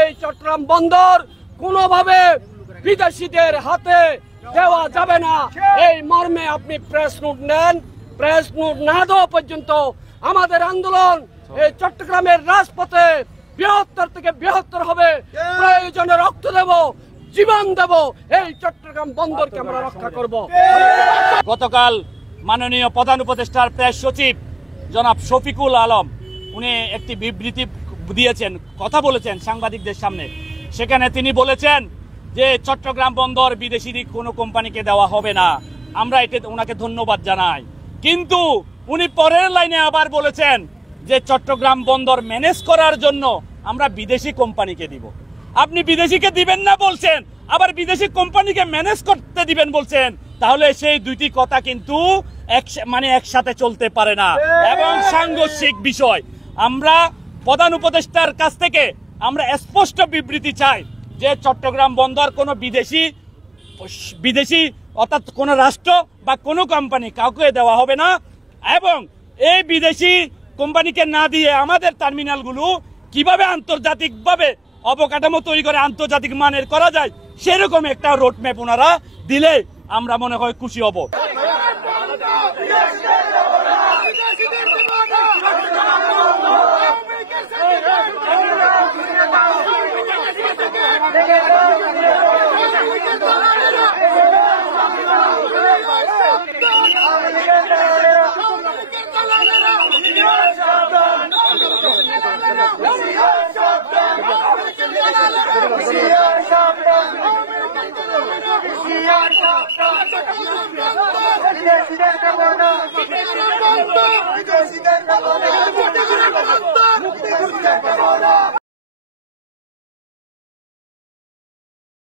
এই চট্টগ্রাম বন্দর কোনোভাবে বিদেশিদের হাতে দেওয়া যাবে না, এই মর্মে আপনি প্রেস নোট নেন। প্রেস নোট না দেওয়া পর্যন্ত আমাদের আন্দোলন এই চট্টগ্রামের রাজপথে বৃহত্তর থেকে বৃহত্তর হবে। প্রয়োজনে রক্ত দেব, জীবন দেব, এই চট্টগ্রাম বন্দরকে আমরা রক্ষা করব। গতকাল মাননীয় প্রধান উপদেষ্টার প্রেস সচিব জনাব শফিকুল আলম উনি একটি বিবৃতি দিয়েছেন, কথা বলেছেন সাংবাদিকদের সামনে। সেখানে তিনি বলেছেন যে চট্টগ্রাম বন্দর বিদেশি কোনো কোম্পানিকে দেওয়া হবে না। আমরা এটা ওনাকে ধন্যবাদ জানাই। কিন্তু উনি পরের লাইনে আবার বলেছেন যে চট্টগ্রাম বন্দর ম্যানেজ করার জন্য আমরা বিদেশি কোম্পানিকে দিব। আপনি বিদেশিকে দিবেন না বলছেন, আবার বিদেশি কোম্পানিকে ম্যানেজ করতে দিবেন বলছেন। তাহলে সেই দুইটি কথা কিন্তু একসাথে চলতে পারে না এবং সাংঘর্ষিক বিষয়। আমরা প্রধান উপদেষ্টার কাছ থেকে আমরা স্পষ্ট বিবৃতি চাই যে চট্টগ্রাম বন্দর কোনো বিদেশি অর্থাৎ কোনো রাষ্ট্র বা কোনো কোম্পানি কাউকে দেওয়া হবে না, এবং এই বিদেশি কোম্পানিকে না দিয়ে আমাদের টার্মিনালগুলো কিভাবে আন্তর্জাতিকভাবে অবকাঠামো তৈরি করে আন্তর্জাতিক মানের করা যায় সেরকম একটা রোডম্যাপ ওনারা দিলে আমরা মনে হয় খুশি হব। বিদেশিদের